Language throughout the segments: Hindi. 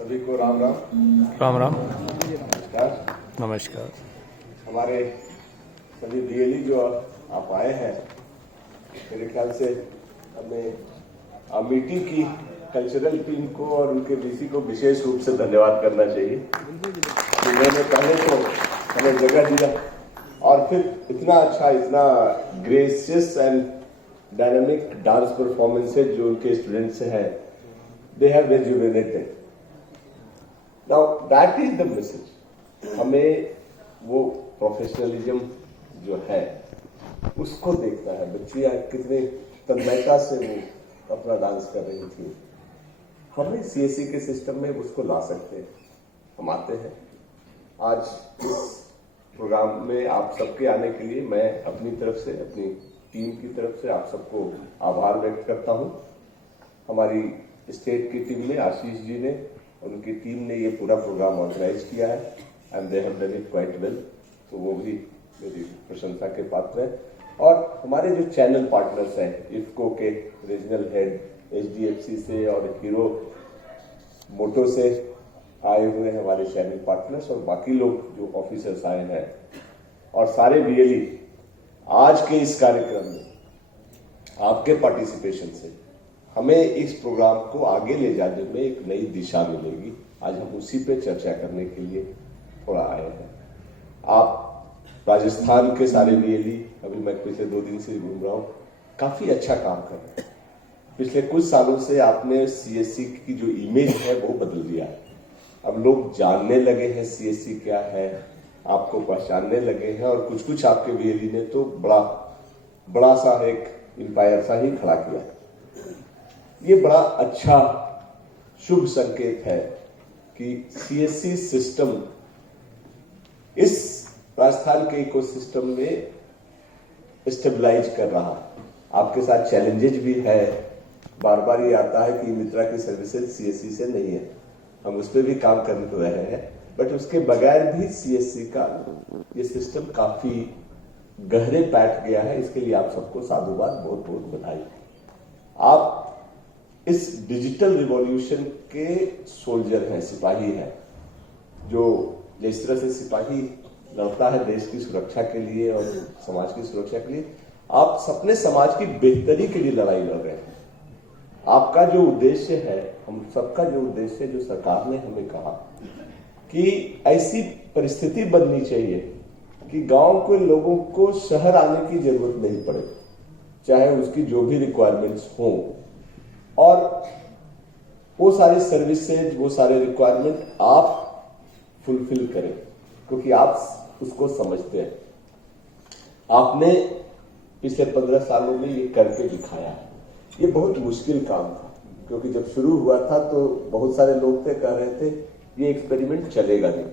सभी को राम राम। राम राम। नमस्कार। नमस्कार। हमारे सभी बीएलई जो आप आए हैं, मेरे ख्याल से हमें अमेठी की कल्चरल टीम को और उनके डीसी को विशेष रूप से धन्यवाद करना चाहिए। उन्होंने पहले तो हमें जगह दिया और फिर इतना अच्छा, इतना gracious and dynamic dance performances जो उनके स्टूडेंट्स हैं, they have rejuvenated. Now that is the message. हमें वो प्रोफेशनलिज्म जो है उसको देखना है। बच्चियां कितने तन्मयता से वो अपना डांस कर रही थी। हमें सीएससी के सिस्टम में उसको ला सकते हैं। हम आते हैं। आज इस प्रोग्राम में आप सबके आने के लिए मैं अपनी तरफ से, अपनी टीम की तरफ से आप सबको आभार व्यक्त करता हूं। हमारी स्टेट की टीम ने, आशीष जी ने, उनकी टीम ने ये पूरा प्रोग्राम ऑर्गेनाइज किया है and they have done it quite well. तो वो भी मेरी प्रशंसा के पात्र है। और हमारे जो चैनल पार्टनर्स हैं, इफ्को के रीजनल हेड एचडीएफसी से और हीरो मोटो से आए हुए हैं हमारे चैनल पार्टनर्स, और बाकी लोग जो ऑफिसर्स आए हैं, और सारे बीएलई आज के इस कार्यक्रम में आपके पार्टिसिपेशन से हमें इस प्रोग्राम को आगे ले जाने में एक नई दिशा मिलेगी। आज हम उसी पे चर्चा करने के लिए थोड़ा आए हैं। आप राजस्थान के सारे बीएलई, अभी मैं पिछले 2 दिन से घूम रहा हूं, काफी अच्छा काम कर रहे हैं। पिछले कुछ सालों से आपने सीएससी की जो इमेज है वो बदल दिया है। अब लोग जानने लगे हैं सीएससी क्या है, आपको पहचानने लगे हैं, और कुछ कुछ आपके बीएलई ने तो बड़ा सा एक एम्पायर सा ही खड़ा किया। ये बड़ा अच्छा शुभ संकेत है कि सीएससी सिस्टम इस राजस्थान के इकोसिस्टम में स्टेबलाइज कर रहा। आपके साथ चैलेंजेस भी है। बार बार ये आता है कि मित्रा की सर्विसेज सीएससी से नहीं है, हम उस पर भी काम कर रहे हैं, बट उसके बगैर भी सीएससी का ये सिस्टम काफी गहरे बैठ गया है। इसके लिए आप सबको साधुवाद, बहुत बहुत बधाई। आप इस डिजिटल रिवॉल्यूशन के सोल्जर हैं, सिपाही हैं, जो जिस तरह से सिपाही लड़ता है देश की सुरक्षा के लिए और समाज की सुरक्षा के लिए, आप अपने समाज की बेहतरी के लिए लड़ाई लड़ रहे हैं। आपका जो उद्देश्य है, हम सबका जो उद्देश्य है, जो सरकार ने हमें कहा कि ऐसी परिस्थिति बननी चाहिए कि गांव के लोगों को शहर आने की जरूरत नहीं पड़े, चाहे उसकी जो भी रिक्वायरमेंट्स हों, और वो सारी सर्विसेज, वो सारे रिक्वायरमेंट आप फुलफिल करें, क्योंकि आप उसको समझते हैं। आपने पिछले 15 सालों में ये करके दिखाया। ये बहुत मुश्किल काम था, क्योंकि जब शुरू हुआ था तो बहुत सारे लोग थे, कह रहे थे ये एक्सपेरिमेंट चलेगा नहीं।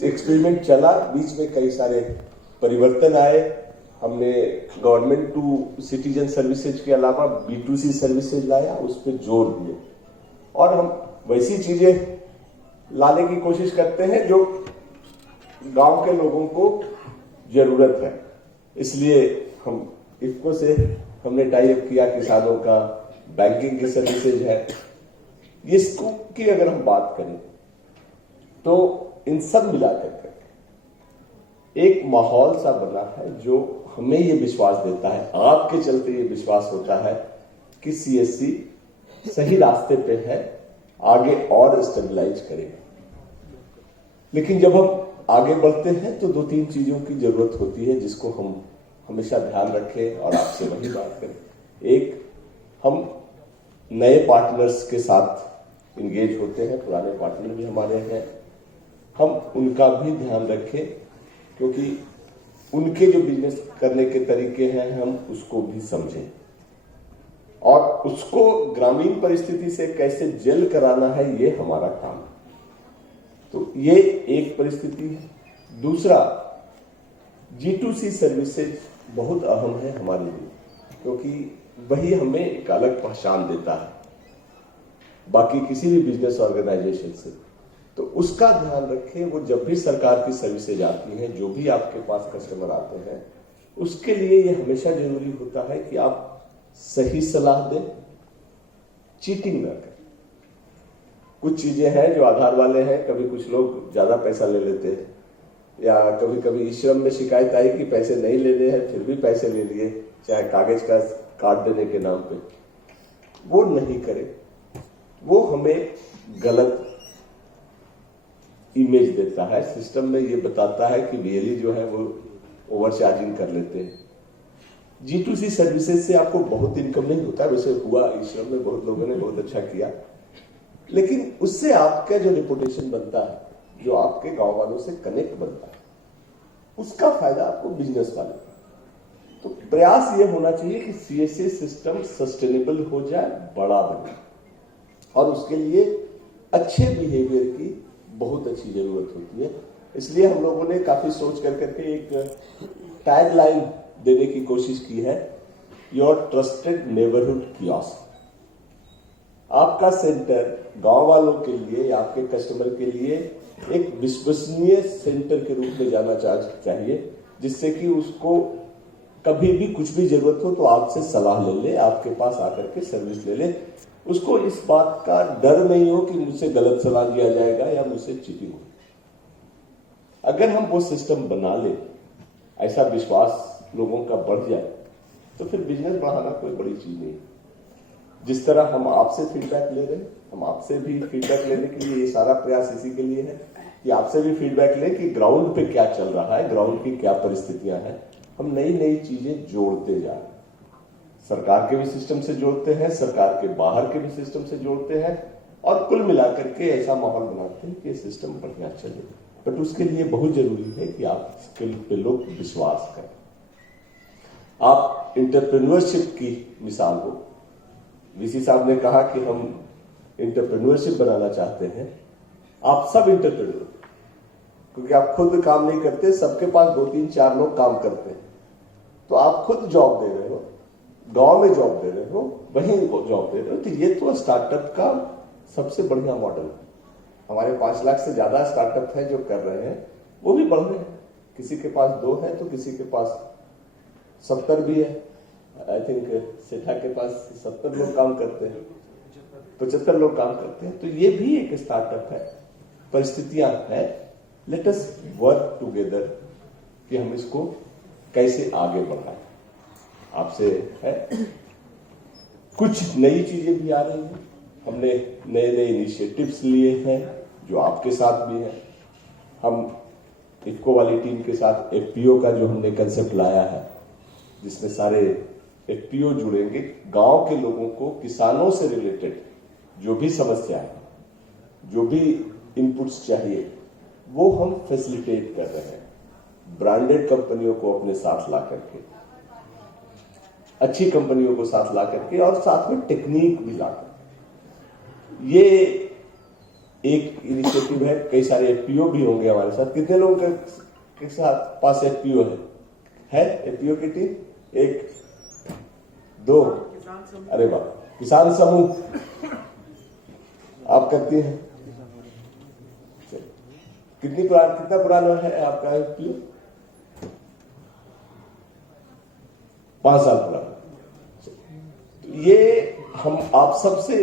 एक्सपेरिमेंट चला, बीच में कई सारे परिवर्तन आए। हमने गवर्नमेंट टू सिटीजन सर्विसेज के अलावा B2C सर्विसेज लाया, उस पर जोर दिए, और हम वैसी चीजें लाने की कोशिश करते हैं जो गांव के लोगों को जरूरत है। इसलिए हम इफ्को से हमने टाई अप किया, किसानों का बैंकिंग की सर्विसेज है। इसको की अगर हम बात करें तो इन सब मिलाकर एक माहौल सा बना है जो हमें ये विश्वास देता है, आपके चलते ये विश्वास होता है कि सीएससी सही रास्ते पे है, आगे और स्टेबलाइज करेगा। लेकिन जब हम आगे बढ़ते हैं तो 2-3 चीजों की जरूरत होती है जिसको हम हमेशा ध्यान रखें और आपसे वही बात करें। एक, हम नए पार्टनर्स के साथ इंगेज होते हैं, पुराने पार्टनर भी हमारे हैं, हम उनका भी ध्यान रखें, क्योंकि उनके जो बिजनेस करने के तरीके हैं हम उसको भी समझें, और उसको ग्रामीण परिस्थिति से कैसे जेल कराना है ये हमारा काम है। तो ये एक परिस्थिति है। दूसरा, G2C सर्विसेज बहुत अहम है हमारे लिए, क्योंकि वही हमें एक अलग पहचान देता है बाकी किसी भी बिजनेस ऑर्गेनाइजेशन से। तो उसका ध्यान रखें। वो जब भी सरकार की सर्विसेज आती हैं, जो भी आपके पास कस्टमर आते हैं, उसके लिए ये हमेशा जरूरी होता है कि आप सही सलाह दें, चीटिंग ना करें। कुछ चीजें हैं जो आधार वाले हैं, कभी कुछ लोग ज्यादा पैसा ले लेते हैं, या कभी कभी ई श्रम में शिकायत आई कि पैसे नहीं लेने हैं फिर भी पैसे ले लिए, चाहे कागज का कार्ड देने के नाम पे। वो नहीं करे, वो हमें गलत इमेज देता है। सिस्टम में ये बताता है कि बीएलई जो है वो ओवर चार्जिंग कर लेते हैं। G2C सर्विसेज से आपको बहुत इनकम नहीं होता, वैसे हुआ ई श्रम में, बहुत लोगों ने बहुत अच्छा किया, लेकिन उससे आपका जो रेपुटेशन बनता है, जो आपके गांव वालों से कनेक्ट बनता है, उसका फायदा आपको बिजनेस वाले। तो प्रयास ये होना चाहिए कि सीएसए सिस्टम सस्टेनेबल हो जाए, बड़ा बने, और उसके लिए अच्छे बिहेवियर की बहुत अच्छी जरूरत होती है। इसलिए हम लोगों ने काफी सोच करके एक टैग लाइन देने की कोशिश की है, योर ट्रस्टेड नेबरहुड कियोस्क। आपका सेंटर गांव वालों के लिए, आपके कस्टमर के लिए एक विश्वसनीय सेंटर के रूप में जाना चाहिए, जिससे कि उसको कभी भी कुछ भी जरूरत हो तो आपसे सलाह ले ले, आपके पास आकर के सर्विस ले ले। उसको इस बात का डर नहीं हो कि मुझसे गलत सलाह दिया जाएगा या मुझसे चीटिंग हो। अगर हम वो सिस्टम बना ले, ऐसा विश्वास लोगों का बढ़ जाए, तो फिर बिजनेस बढ़ाना कोई बड़ी चीज नहीं। जिस तरह हम आपसे फीडबैक ले रहे हैं, हम आपसे भी फीडबैक लेने के लिए, ये सारा प्रयास इसी के लिए है कि आपसे भी फीडबैक लें कि ग्राउंड पे क्या चल रहा है, ग्राउंड की क्या परिस्थितियां हैं। हम नई नई चीजें जोड़ते जा रहे हैं, सरकार के भी सिस्टम से जोड़ते हैं, सरकार के बाहर के भी सिस्टम से जोड़ते हैं, और कुल मिलाकर के ऐसा माहौल बनाते हैं कि सिस्टम बढ़िया चले। बट उसके लिए बहुत जरूरी है कि आप इसके पे लोग विश्वास करें। आप इंटरप्रेन्योरशिप की मिसाल हो, वीसी साहब ने कहा कि हम इंटरप्रेन्योरशिप बनाना चाहते हैं। आप सब इंटरप्रेन्योर, क्योंकि आप खुद काम नहीं करते, सबके पास 2-3-4 लोग काम करते हैं, तो आप खुद जॉब दे रहे हो, गांव में जॉब दे रहे हो, वहीं जॉब दे रहे हो, तो ये तो स्टार्टअप का सबसे बढ़िया मॉडल है। हमारे 5 लाख से ज्यादा स्टार्टअप है जो कर रहे हैं, वो भी बढ़ रहे हैं। किसी के पास 2 है तो किसी के पास 70 भी है। आई थिंक सेठा के पास 70 लोग काम करते हैं, 75 लोग काम करते हैं, तो ये भी एक स्टार्टअप है। परिस्थितियां हैं, लेट अस वर्क टुगेदर कि हम इसको कैसे आगे बढ़ाएं। आपसे है, कुछ नई चीजें भी आ रही हैं, हमने नए नए इनिशिएटिव्स लिए हैं जो आपके साथ भी हैं। हम इफको वाली टीम के साथ एफपीओ का जो हमने कंसेप्ट लाया है, जिसमें सारे एफपीओ जुड़ेंगे, गांव के लोगों को किसानों से रिलेटेड जो भी समस्या है, जो भी इनपुट्स चाहिए, वो हम फैसिलिटेट कर रहे हैं। ब्रांडेड कंपनियों को अपने साथ ला करके, अच्छी कंपनियों को साथ ला करके, और साथ में टेक्निक भी ला करके। ये एक इनिशिएटिव है। कई सारे एफपीओ भी होंगे हमारे साथ। कितने लोगों के साथ पास एफपीओ है एफपीओ की टीम? 1 2, अरे वाह, किसान समूह आप करती हैं। कितना पुराना है आपका एफपीओ? 5 साल पुराना। ये हम आप सबसे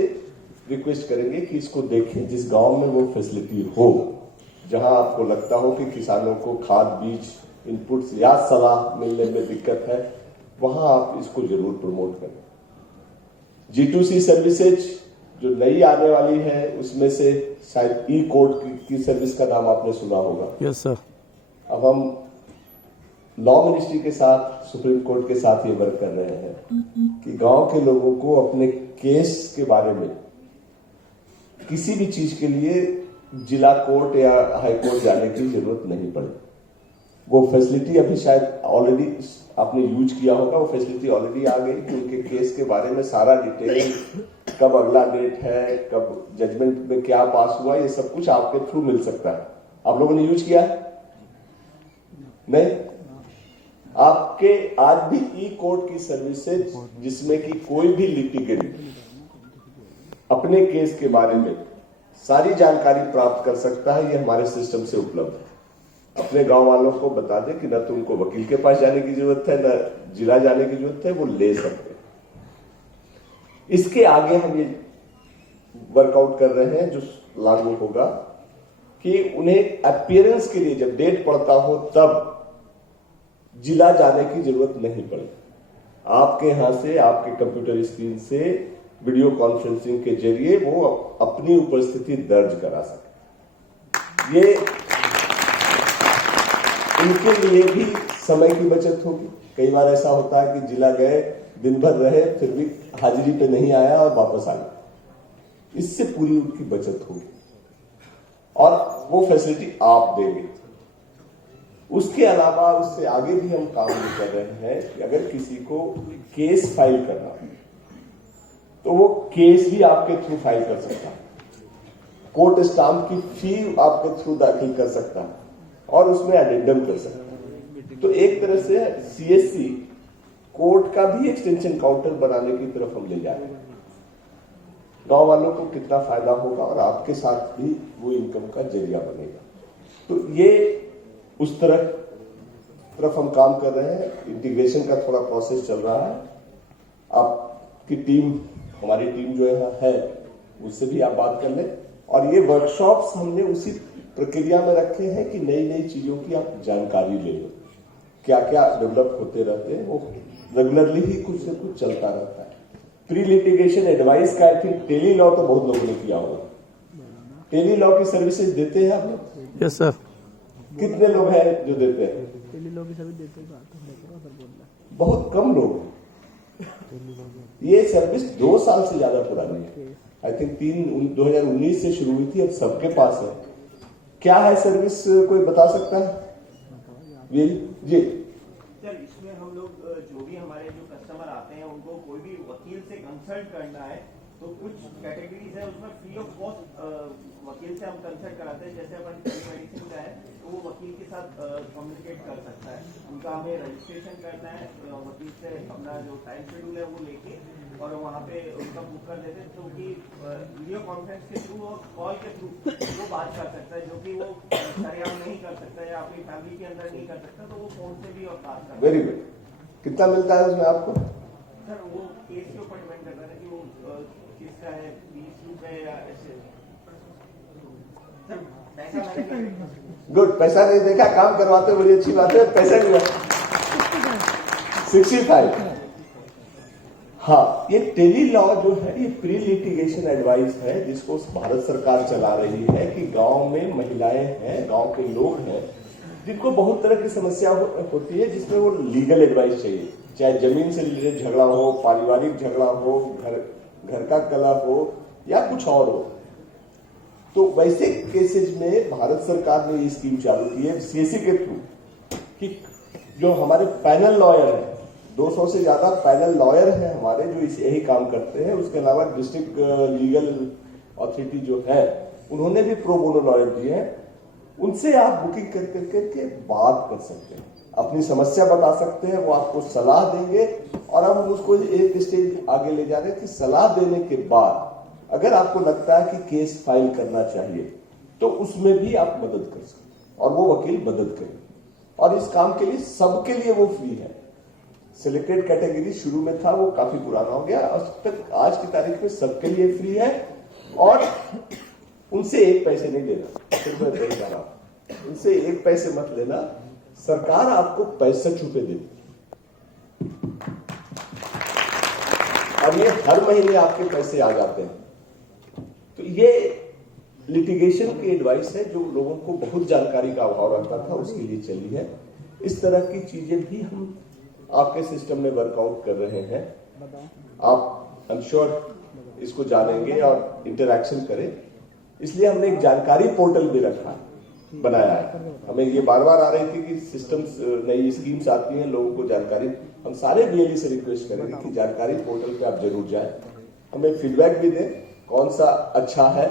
रिक्वेस्ट करेंगे कि इसको देखें, जिस गांव में वो फैसिलिटी हो, जहां आपको लगता हो कि किसानों को खाद, बीज, इनपुट्स या सलाह मिलने में दिक्कत है, वहां आप इसको जरूर प्रमोट करें। G2C सर्विसेज जो नई आने वाली है, उसमें से शायद ई कोर्ट की सर्विस का नाम आपने सुना होगा। Yes sir. अब हम लॉ मिनिस्ट्री के साथ, सुप्रीम कोर्ट के साथ ये वर्क कर रहे हैं कि गांव के लोगों को अपने केस के बारे में किसी भी चीज के लिए जिला कोर्ट या हाई कोर्ट जाने की जरूरत नहीं पड़े। वो फैसिलिटी अभी शायद ऑलरेडी आपने यूज किया होगा, वो फैसिलिटी ऑलरेडी आ गई कि उनके केस के बारे में सारा डिटेल, कब अगला डेट है, कब जजमेंट में क्या पास हुआ, ये सब कुछ आपके थ्रू मिल सकता है। आप लोगों ने यूज किया है? नहीं? आपके आज भी ई कोर्ट की सर्विसेज, जिसमें कि कोई भी लिटिगेंट अपने केस के बारे में सारी जानकारी प्राप्त कर सकता है, ये हमारे सिस्टम से उपलब्ध है। अपने गांव वालों को बता दें कि न तो उनको वकील के पास जाने की जरूरत है, न जिला जाने की जरूरत है, वो ले सकते हैं। इसके आगे हम ये वर्कआउट कर रहे हैं जो लागू होगा कि उन्हें अपीयरेंस के लिए जब डेट पड़ता हो तब जिला जाने की जरूरत नहीं पड़े। आपके यहां से, आपके कंप्यूटर स्क्रीन से वीडियो कॉन्फ्रेंसिंग के जरिए वो अपनी उपस्थिति दर्ज करा सके। ये उनके लिए भी समय की बचत होगी। कई बार ऐसा होता है कि जिला गए, दिन भर रहे, फिर भी हाजिरी पे नहीं आया और वापस आ गया। इससे पूरी उनकी बचत होगी और वो फैसिलिटी आप देंगे। उसके अलावा उससे आगे भी हम काम कर रहे हैं कि अगर किसी को केस फाइल करना तो वो केस भी आपके थ्रू फाइल कर सकता है, कोर्ट स्टाम्प की फी आपके थ्रू दाखिल कर सकता है और उसमें एडेंडम कर सकता है। तो एक तरह से सीएससी कोर्ट का भी एक्सटेंशन काउंटर बनाने की तरफ हम ले जा रहे हैं। गांव वालों को कितना फायदा होगा और आपके साथ भी वो इनकम का जरिया बनेगा। तो ये उस तरफ हम काम कर रहे हैं। इंटीग्रेशन का थोड़ा प्रोसेस चल रहा है। आपकी टीम, हमारी टीम जो है उससे भी आप बात कर लें। और ये वर्कशॉप्स हमने उसी प्रक्रिया में रखे हैं कि नई नई चीजों की आप जानकारी ले लो, क्या क्या डेवलप होते रहते हैं, वो रेगुलरली ही कुछ से कुछ चलता रहता है। प्री लिटिगेशन एडवाइस का आई थिंक टेली लॉ तो बहुत लोगों ने किया होगा। टेली लॉ की सर्विसेज देते हैं आप लोग? Yes sir. कितने लोग हैं जो देते हैं? टेली लॉ की सर्विस देते हैं बहुत कम लोग। ये सर्विस 2 साल से ज्यादा पुरानी है। आई थिंक 2019 से शुरू हुई थी, अब सबके पास है। क्या है सर्विस, कोई बता सकता है? जी सर, इसमें हम लोग जो भी हमारे जो कस्टमर आते हैं उनको कोई भी वकील से कंसल्ट करना है तो कुछ कैटेगरीज है उसमें फ्री ऑफ कॉस्ट वकील से हम कंसल्ट कराते हैं। जैसे अपन टेलीमेडिसिन का है तो वो वकील के साथ कम्युनिकेट कर सकता है। उनका हमें रजिस्ट्रेशन करना है, वकील से अपना जो टाइम शेड्यूल है वो लेके और वहाँ पे उनका बुक कर देते हैं, तो कि वीडियो कॉन्फ्रेंस के थ्रू और कॉल के थ्रू वो बात कर सकता है, जो कि वो सरेआम नहीं कर सकता या अपनी फैमिली के अंदर नहीं कर सकता, तो वो फोन से भी और बात कर सकता है। Very good. कितना मिलता है उसमें आपको? सर वो केस के ऊपर डिपेंड करता है कि वो किसका है, 20 रुपए या ऐसे। सर पैसा गुड, पैसा नहीं देखा, काम करवाते बड़ी अच्छी बात है। पैसा नहीं 65। हाँ, ये टेली लॉ जो है ये प्री लिटिगेशन एडवाइस है जिसको भारत सरकार चला रही है कि गांव में महिलाएं हैं, गांव के लोग हैं जिनको बहुत तरह की समस्या होती है जिसमें वो लीगल एडवाइस चाहिए, चाहे जमीन से रिलेटेड झगड़ा हो, पारिवारिक झगड़ा हो, घर का कलह हो या कुछ और हो। तो वैसे केसेज में भारत सरकार ने ये स्कीम चालू की है सीएससी के थ्रू कि जो हमारे पैनल लॉयर हैं, 200 से ज्यादा पैनल लॉयर हैं हमारे जो यही काम करते हैं। उसके अलावा डिस्ट्रिक्ट लीगल अथॉरिटी जो है उन्होंने भी प्रो बोनो लॉयर दिए हैं। उनसे आप बुकिंग करके बात कर सकते हैं, अपनी समस्या बता सकते हैं, वो आपको सलाह देंगे। और अब हम उसको एक स्टेज आगे ले जा रहे हैं कि सलाह देने के बाद अगर आपको लगता है कि केस फाइल करना चाहिए तो उसमें भी आप मदद कर सकते और वो वकील मदद करें। और इस काम के लिए सबके लिए वो फ्री है। सिलेक्टेड कैटेगरी शुरू में था, वो काफी पुराना हो गया, अब तक आज की तारीख में सबके लिए फ्री है और उनसे 1 पैसे नहीं लेना। फिर मैं नहीं जा रहा, उनसे 1 पैसे मत लेना, सरकार आपको 65 रुपए देती और ये हर महीने आपके पैसे आ जाते हैं। तो ये लिटिगेशन की एडवाइस है जो लोगों को बहुत जानकारी का अभाव रहता था उसके लिए चली है। इस तरह की चीजें भी हम आपके सिस्टम में वर्कआउट कर रहे हैं। आप आई एम श्योर इसको जानेंगे और इंटरैक्शन करें, इसलिए हमने एक जानकारी पोर्टल भी रखा बनाया है। हमें ये बार बार आ रही थी कि सिस्टम्स नई स्कीम्स आती हैं, लोगों को जानकारी, हम सारे बीएलई से रिक्वेस्ट करेंगे कि जानकारी पोर्टल पे आप जरूर जाएं, हमें फीडबैक भी दें कौन सा अच्छा है,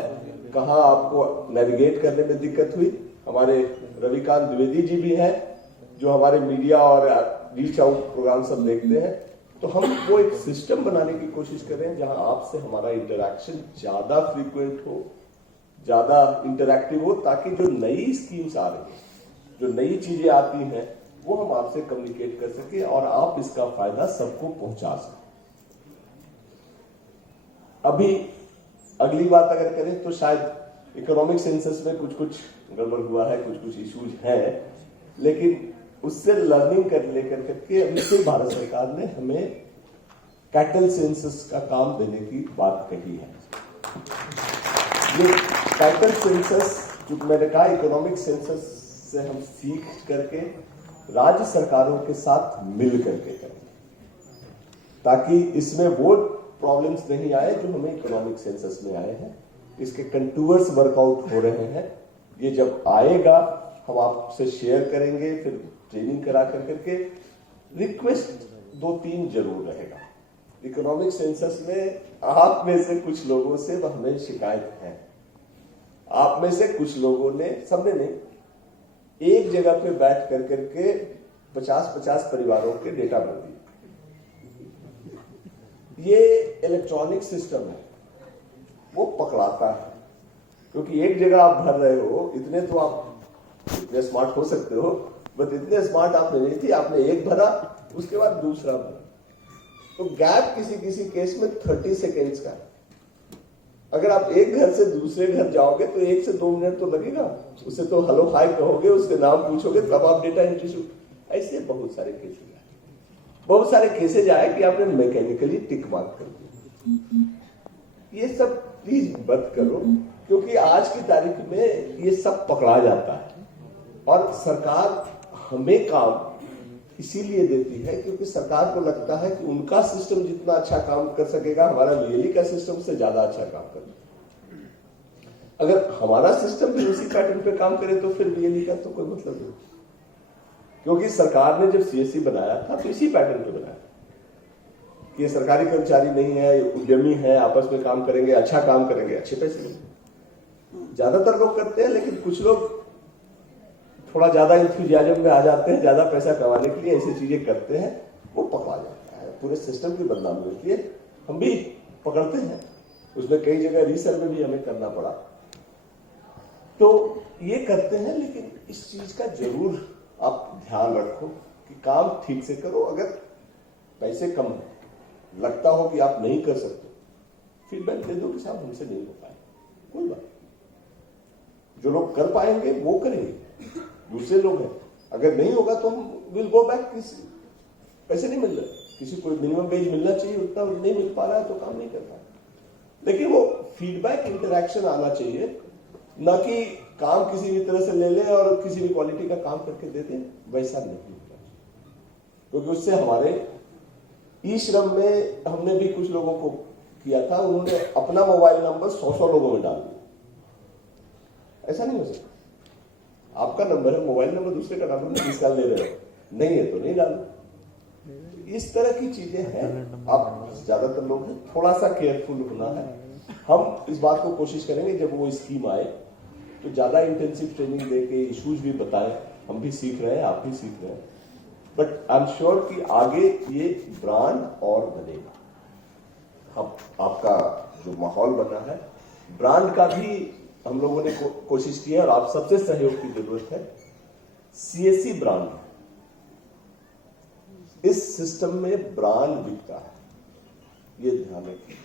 कहाँ आपको नेविगेट करने में दिक्कत हुई। हमारे रविकांत द्विवेदी जी भी हैं जो हमारे मीडिया और रीच आउट प्रोग्राम सब देखते हैं। तो हम वो एक सिस्टम बनाने की कोशिश कर रहे हैं जहां आपसे हमारा इंटरैक्शन ज्यादा फ्रीक्वेंट हो, ज्यादा इंटरैक्टिव हो, ताकि जो नई स्कीम्स आ रही है, जो नई चीजें आती हैं, वो हम आपसे कम्युनिकेट कर सके और आप इसका फायदा सबको पहुंचा सकें। अभी अगली बात अगर करें तो शायद इकोनॉमिक सेंसस में कुछ कुछ गड़बड़ हुआ है, कुछ कुछ इश्यूज हैं, लेकिन उससे लर्निंग कर लेकर करके अभी से भारत सरकार ने हमें कैटल सेंसस का काम देने की बात कही है। ये कैटल सेंसस जो मैंने कहा इकोनॉमिक सेंसस से हम सीख करके राज्य सरकारों के साथ मिल करके करें, ताकि इसमें वो प्रॉब्लम्स नहीं आए जो हमें इकोनॉमिक सेंसस में आए हैं। इसके कंटूर्स वर्कआउट हो रहे हैं, ये जब आएगा हम आपसे शेयर करेंगे, फिर ट्रेनिंग करा कर करके। रिक्वेस्ट 2-3 जरूर रहेगा। इकोनॉमिक सेंसस में आप में से कुछ लोगों से हमें शिकायत है, आप में से कुछ लोगों ने, सबने नहीं, एक जगह पे बैठ कर करके 50-50 परिवारों के डेटा भर दिए। ये इलेक्ट्रॉनिक सिस्टम है, वो पकड़ाता है, क्योंकि एक जगह आप भर रहे हो, इतने तो आप इतने स्मार्ट हो सकते हो, बट इतने स्मार्ट आपने नहीं थी। आपने एक भरा, उसके बाद दूसरा भरा, तो गैप किसी किसी केस में 30 सेकेंड्स का है। अगर आप एक घर से दूसरे घर जाओगे तो 1 से 2 मिनट तो लगेगा, उससे तो हेलो हाय कहोगे, उसके नाम पूछोगे, तब आप डेटा एंट्री शुरू। ऐसे बहुत सारे केसेज आए, बहुत सारे केसेज आए कि आपने मैकेनिकली टिक मार्क कर दिया। ये सब प्लीज मत करो, क्योंकि आज की तारीख में ये सब पकड़ा जाता है। और सरकार हमें काम इसीलिए देती है क्योंकि सरकार को लगता है कि उनका सिस्टम जितना अच्छा काम कर सकेगा, हमारा बीएलई का सिस्टम से ज्यादा अच्छा काम कर। अगर हमारा सिस्टम भी उसी पैटर्न पे काम करे तो फिर बीएलई का तो कोई मतलब नहीं, क्योंकि सरकार ने जब सीएससी बनाया था तो इसी पैटर्न पे बनाया कि ये सरकारी कर्मचारी नहीं है, उद्यमी है, आपस में काम करेंगे, अच्छा काम करेंगे, अच्छे पैसे मिलेंगे। ज्यादातर लोग करते हैं, लेकिन कुछ लोग थोड़ा ज्यादा इंथुजियाज्म में आ जाते हैं, ज्यादा पैसा कमाने के लिए ऐसी चीजें करते हैं, वो पकड़ा जाता है, पूरे सिस्टम की बदनामी होती है। हम भी पकड़ते हैं, उसमें कई जगह रीसर्वे भी हमें करना पड़ा, तो ये करते हैं। लेकिन इस चीज का जरूर आप ध्यान रखो कि काम ठीक से करो। अगर पैसे कम है, लगता हो कि आप नहीं कर सकते, फीडबैक दे दो कि साहब हमसे नहीं हो पाए, कोई बात। जो लोग कर पाएंगे वो करेंगे, दूसरे लोग हैं, अगर नहीं होगा तो हम विल गो बैक। पैसे नहीं मिल रहे, किसी को मिनिमम वेज मिलना चाहिए, उतना नहीं मिल पा रहा है तो काम नहीं कर पा रहा। लेकिन वो फीडबैक इंटरेक्शन आना चाहिए, ना कि काम किसी भी तरह से ले ले और किसी भी क्वालिटी का काम करके दे दे, वैसा नहीं होना चाहिए। क्योंकि उससे हमारे ई श्रम में हमने भी कुछ लोगों को किया था, उन्होंने अपना मोबाइल नंबर 100 लोगों में डाल दिया। ऐसा नहीं हो सकता। आपका नंबर है, मोबाइल नंबर दूसरे का डालो, 20 साल ले रहे हो, नहीं है तो नहीं डालो। इस तरह की चीजें हैं। आप ज्यादातर लोग हैं, थोड़ा सा केयरफुल होना है। हम इस बात को कोशिश करेंगे जब वो स्कीम आए तो ज्यादा इंटेंसिव ट्रेनिंग देके इश्यूज भी बताएं। हम भी सीख रहे हैं, आप भी सीख रहे हैं, बट आई एम श्योर कि आगे ये ब्रांड और बनेगा। अब आपका जो माहौल बना है, ब्रांड का भी हम लोगों ने कोशिश की है और आप सबसे सहयोग की जरूरत है। सीएससी ब्रांड, इस सिस्टम में ब्रांड बिकता है, ये ध्यान रखिए।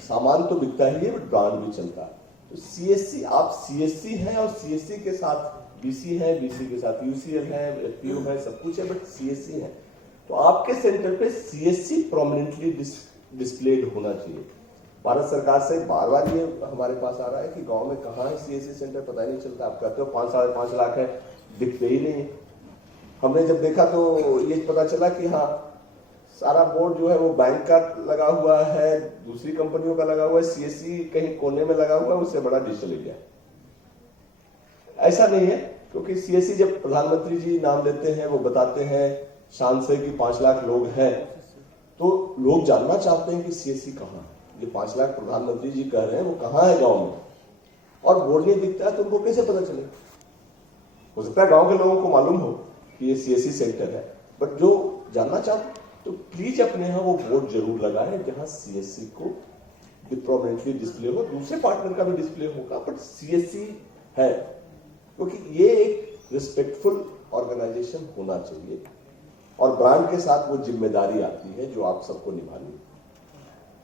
सामान तो बिकता ही है, बट ब्रांड भी चलता है। तो सीएससी, आप सीएससी हैं और सीएससी के साथ बीसी है, बीसी के साथ यूसीएल है, एफपीओ है, सब कुछ है, बट सीएससी है। तो आपके सेंटर पे सीएससी प्रोमिनेंटली डिस्प्लेड होना चाहिए। भारत सरकार से बार बार ये हमारे पास आ रहा है कि गांव में कहाँ है सीएससी सेंटर, पता ही नहीं चलता। आप कहते हो 5-5.5 लाख है, दिखते ही नहीं है। हमने जब देखा तो ये पता चला कि हाँ, सारा बोर्ड जो है वो बैंक का लगा हुआ है, दूसरी कंपनियों का लगा हुआ है, सीएससी कहीं कोने में लगा हुआ है, उससे बड़ा डिजिटल इंडिया। ऐसा नहीं है, क्योंकि सीएससी जब प्रधानमंत्री जी नाम लेते हैं, वो बताते हैं शान से कि 5 लाख लोग हैं, तो लोग जानना चाहते हैं कि सीएससी कहाँ है। ये 5 लाख प्रधानमंत्री जी कह रहे हैं, वो कहाँ है गांव में, और बोर्ड नहीं दिखता है, तो उनको कैसे पता चलेगा? हो सकता है गांव के लोगों को मालूम हो कि ये सीएससी सेंटर है, बट जो जानना चाहते तो प्लीज अपने यहाँ वो बोर्ड जरूर लगाएं जहां सीएससी को प्रोमिनेंटली डिस्प्ले हो। दूसरे पार्टनर का भी डिस्प्ले होगा, बट सीएससी है, क्योंकि ये एक रिस्पेक्टफुल ऑर्गेनाइजेशन होना चाहिए और ब्रांड के साथ वो जिम्मेदारी आती है जो आप सबको निभानी है।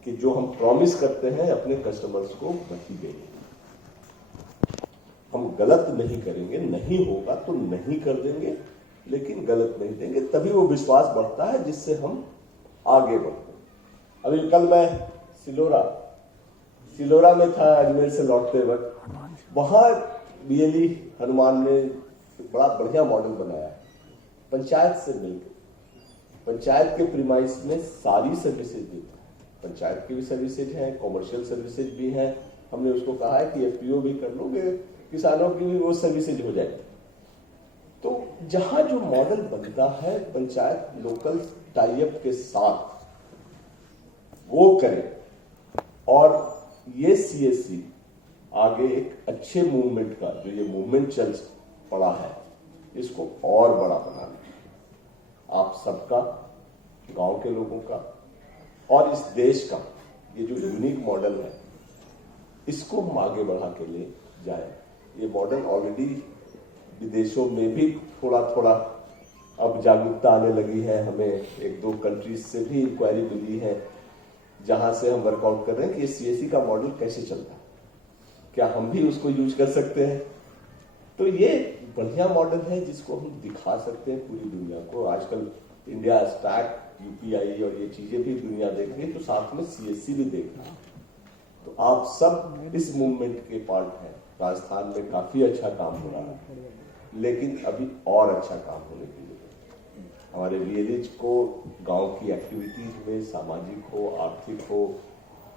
कि जो हम प्रॉमिस करते हैं अपने कस्टमर्स को वही देंगे। हम गलत नहीं करेंगे, नहीं होगा तो नहीं कर देंगे, लेकिन गलत नहीं देंगे, तभी वो विश्वास बढ़ता है जिससे हम आगे बढ़ते हैं। अभी कल मैं सिलोरा में था, अजमेर से लौटते वक्त, वहां बीएलई हनुमान ने बड़ा बढ़िया मॉडल बनाया है, पंचायत से मिलकर, पंचायत के प्रीमाइस में सारी सर्विसेज देता है, पंचायत की भी सर्विसेज हैं, कॉमर्शियल सर्विसेज भी हैं। हमने उसको कहा है कि एफपीओ भी कर लोगे, किसानों की भी वो सर्विसेज हो जाएगी। तो जहां जो मॉडल बनता है पंचायत लोकल टाइप के साथ वो करे, और ये सीएससी आगे एक अच्छे मूवमेंट का, जो ये मूवमेंट चल पड़ा है, इसको और बड़ा बनाना, आप सबका, गांव के लोगों का और इस देश का ये जो यूनिक मॉडल है, इसको हम आगे बढ़ा के ले जाए। ये मॉडल ऑलरेडी विदेशों में भी थोड़ा थोड़ा अब जागरूकता आने लगी है। हमें 1-2 कंट्रीज से भी इंक्वायरी मिली है, जहां से हम वर्कआउट कर रहे हैं कि ये सीएससी का मॉडल कैसे चलता है, क्या हम भी उसको यूज कर सकते हैं। तो ये बढ़िया मॉडल है जिसको हम दिखा सकते हैं पूरी दुनिया को। आजकल इंडिया स्टैक, यूपीआई और ये चीजें भी दुनिया देख रही है, तो साथ में सीएससी भी देख रहा है। तो आप सब इस मूवमेंट के पार्ट हैं। राजस्थान में काफी अच्छा काम हो रहा है, लेकिन अभी और अच्छा काम होने की जरूरत है। हमारे विलेज को गांव की एक्टिविटीज में, सामाजिक हो, आर्थिक हो,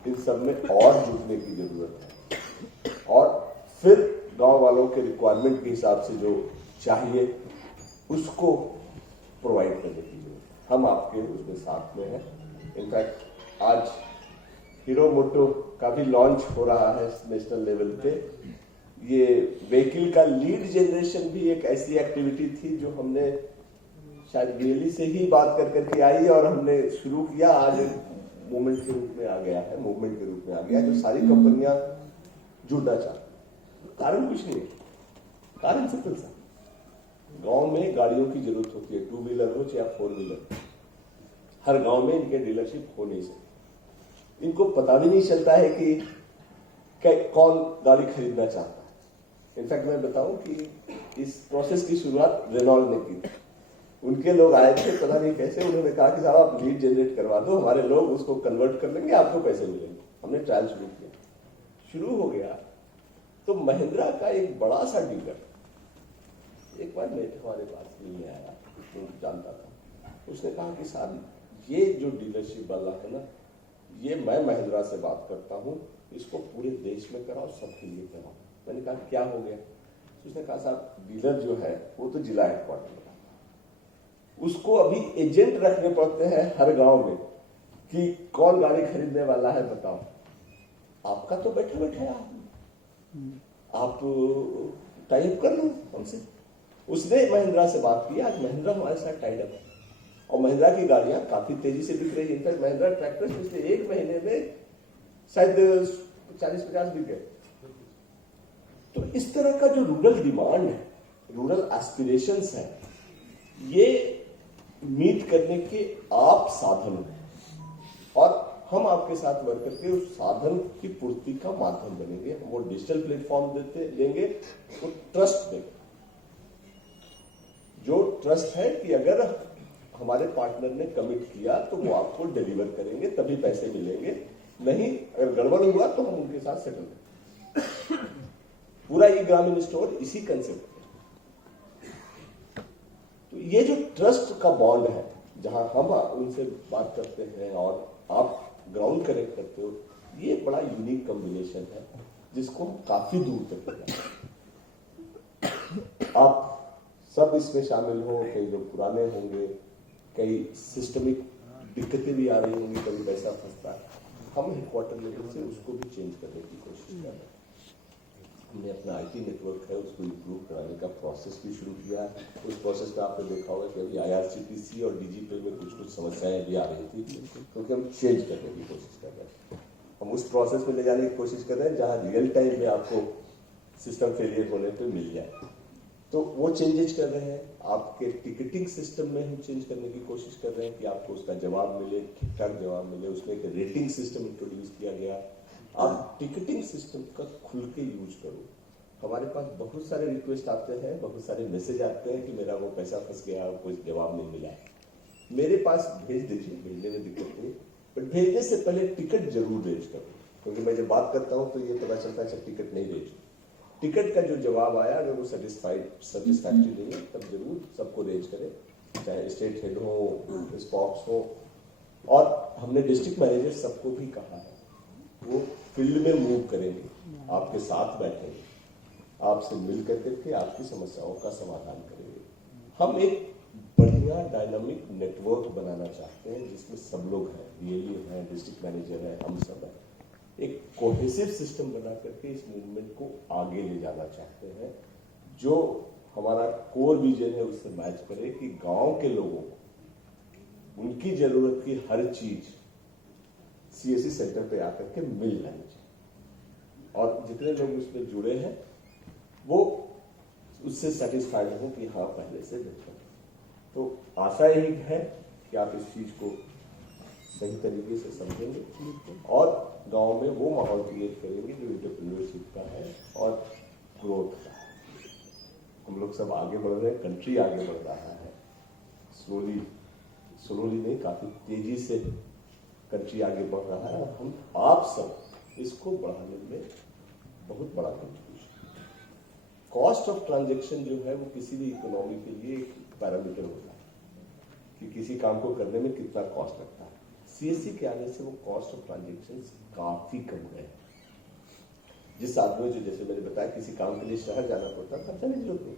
इन सब में और जुटने की जरूरत है, और फिर गांव वालों के रिक्वायरमेंट के हिसाब से जो चाहिए उसको प्रोवाइड करने की जरूरत है। हम आपके उसमें साथ में हैं। इनफैक्ट आज हीरो मोटो का भी लॉन्च हो रहा है नेशनल लेवल पे। ये व्हीकल का लीड जनरेशन भी एक ऐसी एक्टिविटी थी जो हमने शायद बीएलई से ही बात कर करके आई और हमने शुरू किया, आज मूवमेंट के रूप में आ गया है, जो सारी कंपनियां जुड़ना चाहती। कारण कुछ नहीं, कारण सिंपल सा, गांव में गाड़ियों की जरूरत होती है, 2 व्हीलर हो चाहे 4 व्हीलर, हर गांव में इनके डीलरशिप हो नहीं सकती। इनको पता भी नहीं चलता है कि कौन गाड़ी खरीदना चाहता है। इनफैक्ट मैं बताऊं कि इस प्रोसेस की शुरुआत रेनॉल्ट ने की थी। उनके लोग आए थे, पता नहीं कैसे, उन्होंने कहा कि साहब आप लीड जनरेट करवा दो, हमारे लोग उसको कन्वर्ट कर लेंगे, आपको पैसे मिलेंगे। हमने ट्रायल शुरू किया, शुरू हो गया। तो महिंद्रा का एक बड़ा सा डीलर एक बार हमारे पास मिलने आया, तो जानता था। उसने कहा कि साहब ये जो डीलरशिप वाला है ना, ये मैं महिंद्रा से बात करता हूँ, इसको पूरे देश में कराओ, सबके लिए कराओ। मैंने कहा क्या हो गया? उसने कहा साहब डीलर जो है वो तो जिला हेडक्वार्टर में, उसको अभी एजेंट रखने पड़ते हैं हर गांव में कि कौन गाड़ी खरीदने वाला है बताओ। आपका तो बैठे बैठे आप टाइप कर लो हमसे। उसने महिंद्रा से बात की, आज महिंद्रा हमारे साथ टाइड अप है और महिंद्रा की गाड़ियां काफी तेजी से बिक रही है। इनफैक्ट महिंद्रा ट्रैक्टर पिछले 1 महीने में शायद 40-50 बिक गए। तो इस तरह का जो रूरल डिमांड है, रूरल एस्पिरेशंस है, ये मीट करने के आप साधन हैं और हम आपके साथ वर्क करके उस साधन की पूर्ति का माध्यम बनेंगे। हम वो डिजिटल प्लेटफॉर्म देंगे, वो ट्रस्ट देंगे, जो ट्रस्ट है कि अगर हमारे पार्टनर ने कमिट किया तो वो आपको डिलीवर करेंगे, तभी पैसे मिलेंगे। नहीं, अगर गड़बड़ हुआ तो हम उनके साथ सेटल करेंगे। पूरा ये ग्रामीण स्टोर इसी कंसेप्ट है। तो ये जो ट्रस्ट का बॉन्ड है, जहां हम उनसे बात करते हैं और आप ग्राउंड कनेक्ट करते हो, ये बड़ा यूनिक कॉम्बिनेशन है जिसको हम काफी दूर तक ले जाएंगे। आप सब इसमें शामिल हो, कई लोग पुराने होंगे, कई सिस्टमिक दिक्कतें भी आ रही होंगी, कभी पैसा फंसता है। हम हेडक्वार्टर लेवल से उसको भी चेंज करने की कोशिश कर रहे हैं। हमने अपना आईटी नेटवर्क है उसको इम्प्रूव कराने का प्रोसेस भी शुरू किया है। उस प्रोसेस में आपने देखा होगा कि अभी आईआरसीटीसी और डीजीपी में कुछ समस्याएं भी आ रही थी, क्योंकि हम चेंज करने की कोशिश कर रहे हैं। हम उस प्रोसेस में ले जाने की कोशिश कर रहे हैं जहां रियल टाइम में आपको सिस्टम फेलियर होने पर मिल जाए। तो वो चेंजेस कर रहे हैं। आपके टिकटिंग सिस्टम में हम चेंज करने की कोशिश कर रहे हैं कि आपको उसका जवाब मिले, ठीक ठाक जवाब मिले। उसमें एक रेटिंग सिस्टम इंट्रोड्यूस किया गया। आप टिकटिंग सिस्टम का खुल के यूज करो। हमारे पास बहुत सारे रिक्वेस्ट आते हैं, बहुत सारे मैसेज आते हैं कि मेरा वो पैसा फंस गया, कोई जवाब नहीं मिला। मेरे पास भेज दीजिए, भेजने में दिक्कत नहीं, बट भेजने से पहले टिकट जरूर रेज करो, क्योंकि मैं जब बात करता हूं तो ये पता चलता है अच्छा टिकट नहीं रेज। टिकट का जो जवाब आया अगर वो सेटिस्फैक्टरी नहीं है तब जरूर सबको रेज करें, चाहे स्टेट हेड हो, स्पॉक्स हो। और हमने डिस्ट्रिक्ट मैनेजर सबको भी कहा है वो फील्ड में मूव करेंगे, आपके साथ बैठेंगे, आपसे मिल करके आपकी समस्याओं का समाधान करेंगे। हम एक बढ़िया डायनामिक नेटवर्क बनाना चाहते हैं जिसमें सब लोग हैं, डीएलई हैं, डिस्ट्रिक्ट मैनेजर हैं, हम सब हैं। एक कोहेसिव सिस्टम बना करके इस मूवमेंट को आगे ले जाना चाहते हैं, जो हमारा कोर विजन है उससे मैच करे कि गांव के लोगों को उनकी जरूरत की हर चीज सीएससी सेंटर पे आकर के मिल जानी चाहिए। और जितने लोग उसमें जुड़े हैं वो उससे सेटिस्फाइड हो कि हाँ पहले से बेहतर। तो आशा यही है कि आप इस चीज को सही तरीके से समझेंगे और गांव में वो माहौल क्रिएट करेंगे जो एंटरप्रेन्योरशिप का है और ग्रोथ का है। हम लोग सब आगे बढ़ रहे हैं, कंट्री आगे बढ़ रहा है, स्लोली नहीं, काफी तेजी से कंट्री आगे बढ़ रहा है। और हम आप सब इसको बढ़ाने में बहुत बड़ा कंट्रीब्यूशन। कॉस्ट ऑफ ट्रांजैक्शन जो है वो किसी भी इकोनॉमी के लिए एक पैरामीटर होता है कि किसी काम को करने में कितना कॉस्ट लगता है। सीएससी के आने से वो कॉस्ट ऑफ ट्रांजैक्शन काफी कम गए। जिस आदमी जो जैसे मैंने बताया किसी काम के लिए शहर जाना पड़ता था, जाने की जरूरत नहीं,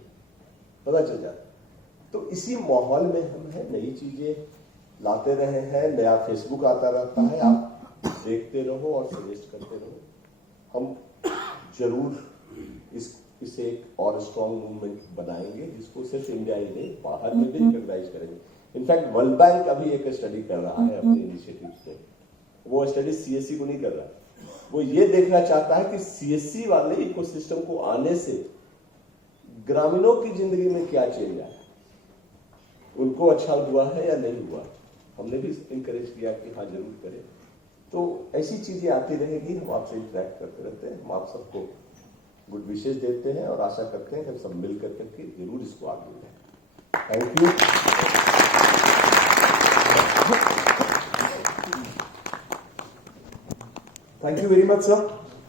पता चल जाता। तो इसी माहौल में हम हैं, नई चीजें लाते रहे हैं, नया फेसबुक आता रहता है, आप देखते रहो और सजेस्ट करते रहो। हम जरूर इसे एक और स्ट्रॉन्ग मूवमेंट बनाएंगे जिसको सिर्फ इंडिया ही नहीं बाहर में भी रिकॉग्नाइज करेंगे। इनफैक्ट वर्ल्ड बैंक अभी एक स्टडी कर रहा है अपने इनिशिएटिव्स में। वो स्टडी सीएससी को नहीं कर रहा, वो ये देखना चाहता है कि सीएससी वाले इकोसिस्टम को आने से ग्रामीणों की जिंदगी में क्या चेंज आया, उनको अच्छा हुआ है या नहीं हुआ। हमने भी इंकरेज किया कि हाँ जरूर करें। तो ऐसी चीजें आती रहेगी, हम आपसे इंटरेक्ट करते रहते हैं, हम आप सबको गुड विशेष देते हैं और आशा करते हैं कि हम सब मिल करके जरूर इसको आगे बढ़ाएं। Thank you. Thank you very much, sir.